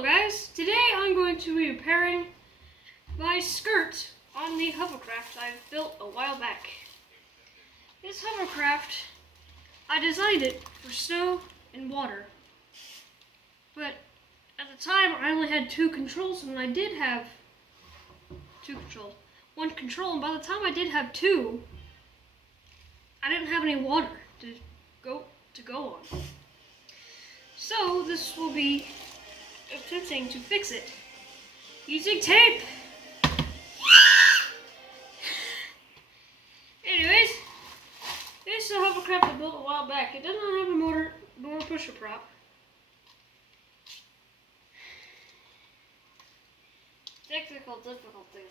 Hello guys, today I'm going to be repairing my skirt on the hovercraft I built a while back. This hovercraft, I designed it for snow and water, but at the time I only had two controls, and I did have one control, and by the time I did have two, I didn't have any water to go on. So this will be attempting to fix it using tape. Anyways, this is a hovercraft I built a while back. It does not have a motor nor pusher prop. Technical difficulties.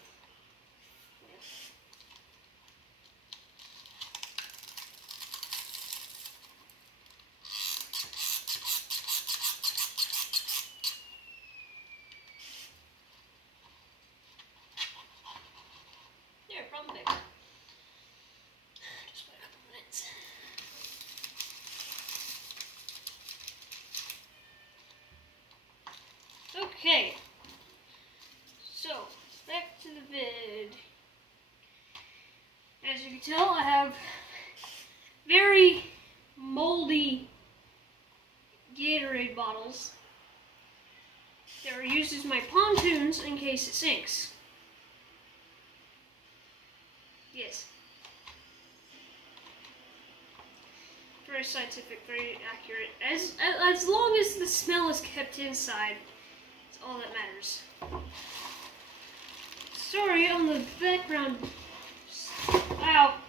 Yeah, problem fixed. Just wait a couple minutes. Okay. So, back to the vid. As you can tell, I have very moldy Gatorade bottles that were used as my pontoons in case it sinks. Yes. Very scientific, very accurate. As long as the smell is kept inside, it's all that matters. Sorry on the background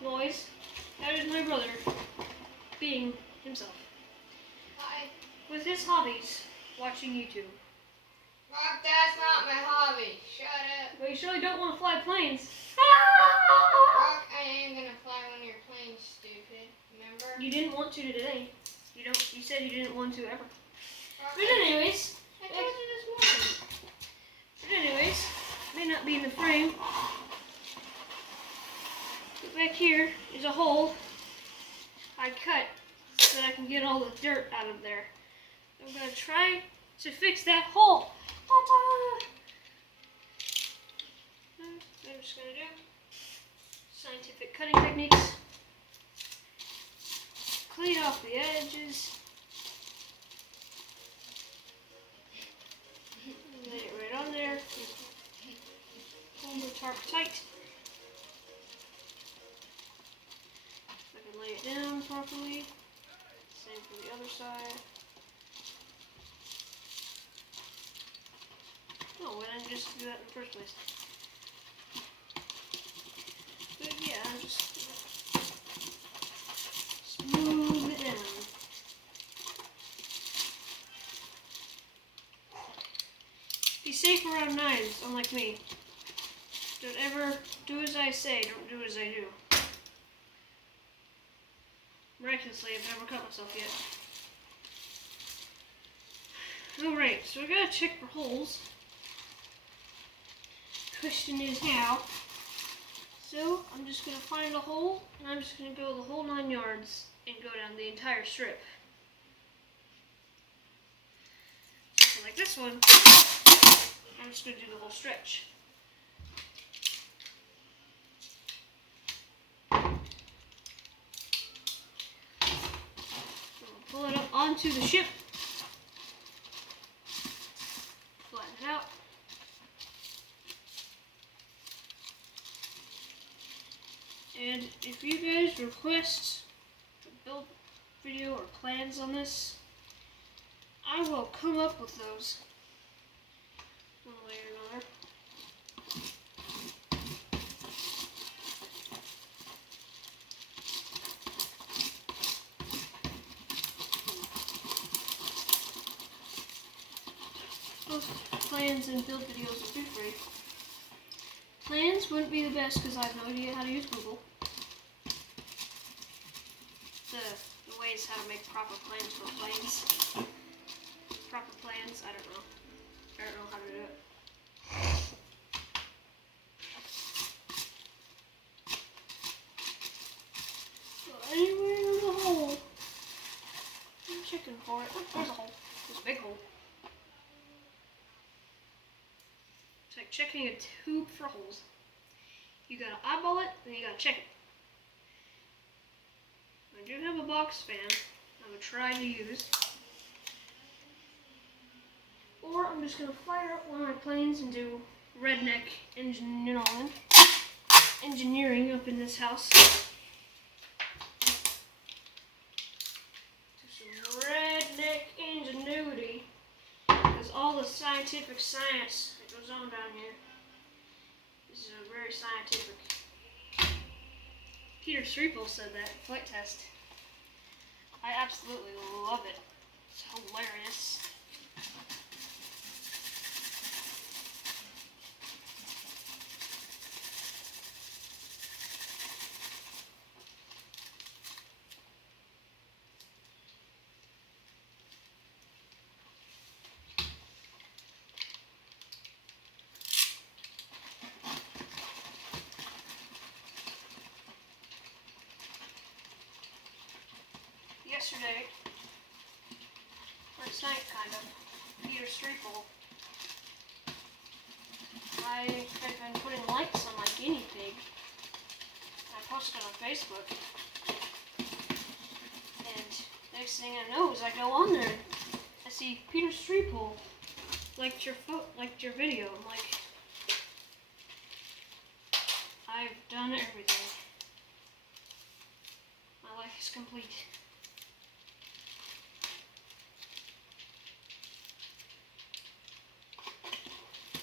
noise. That is my brother being himself. Hi. With his hobbies, watching YouTube. Rob, that's not my hobby. Shut up. But you surely don't want to fly planes. Rock, I am gonna fly one of your planes, stupid. Remember? You didn't want to today. You said you didn't want to ever. Rock, But anyways, I told you this morning. may not be in the frame. But back here is a hole I cut so that I can get all the dirt out of there. I'm gonna try to fix that hole. Ta-ta! I'm just gonna do scientific cutting techniques. Clean off the edges. Lay it right on there. Hold the tarp tight. So I can lay it down properly. Same for the other side. Oh, why didn't I just do that in the first place? But yeah, I'm just smooth it down. Be safe around knives, unlike me. Don't ever do as I say, don't do as I do. Miraculously, I've never cut myself yet. Alright, so we gotta check for holes. Question is how. So, I'm just gonna find a hole, and I'm just gonna go the whole 9 yards and go down the entire strip. So like this one, I'm just gonna do the whole stretch. Pull it up onto the ship, flatten it out, and if you guys request a build video or plans on this, I will come up with those one way or another. Those plans and build videos are free. Plans wouldn't be the best because I have no idea how to use Google. The ways how to make proper plans for planes. Proper plans, I don't know. I don't know how to do it. So anywhere in the hole, I'm checking for it. Oh, there's a hole. There's a big hole. checking a tube for holes. You gotta eyeball it, then you gotta check it. I do have a box fan I would try to use. Or I'm just gonna fire up one of my planes and do redneck engineering up in this house. Do some redneck ingenuity. Because all the scientific science that goes on down here is very scientific. Peter Streeple said that in flight test. I absolutely love it. It's hilarious. Yesterday, or tonight kind of, Peter Streeple, I had been putting lights on my guinea pig. I posted on Facebook. And next thing I know is I go on there and I see Peter Streeple liked your video. I'm like, I've done everything. My life is complete.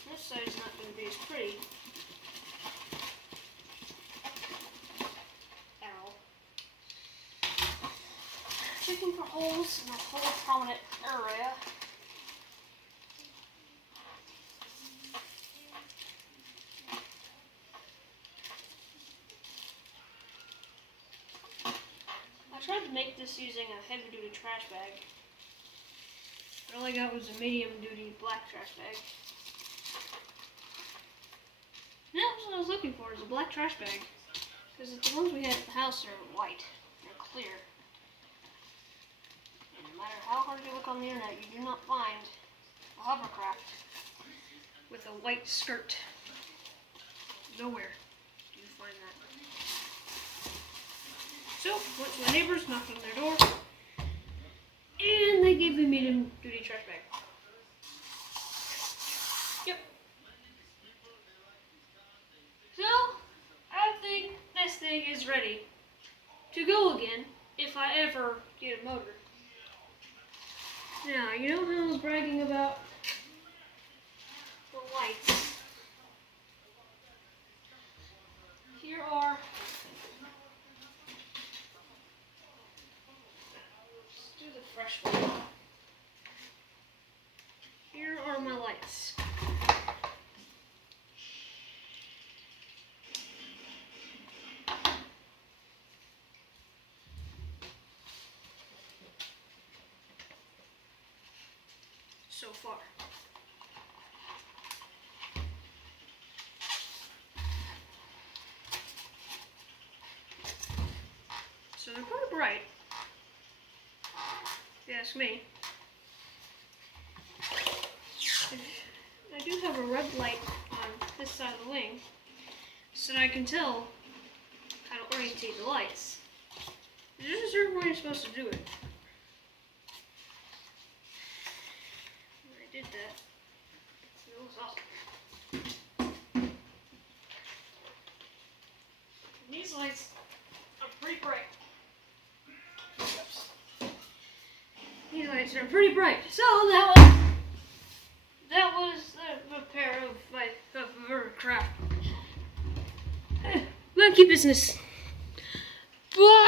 This side's not going to be as pretty at all. Checking for holes in the hole prominent area. I tried to make this using a heavy-duty trash bag. All I got was a medium-duty black trash bag. And that was what I was looking for, is a black trash bag. Because the ones we had at the house are white. They're clear. And no matter how hard you look on the internet, you do not find a hovercraft with a white skirt. Nowhere do you find that. So, went to my neighbors, knocked on their door, and they gave me a medium-duty trash bag. Yep. So, I think this thing is ready to go again if I ever get a motor. Now, you know how I was bragging about the lights? Here are, let's do the fresh one. Here are my lights. So far. So they're pretty bright, if you ask me. I do have a red light on this side of the wing, so that I can tell how to orientate the lights. There's a certain way you're supposed to do it. I did that. It was awesome. And these lights are pretty bright. These lights are pretty bright. So that was a pair of my hovercraft. Monkey business. Bye.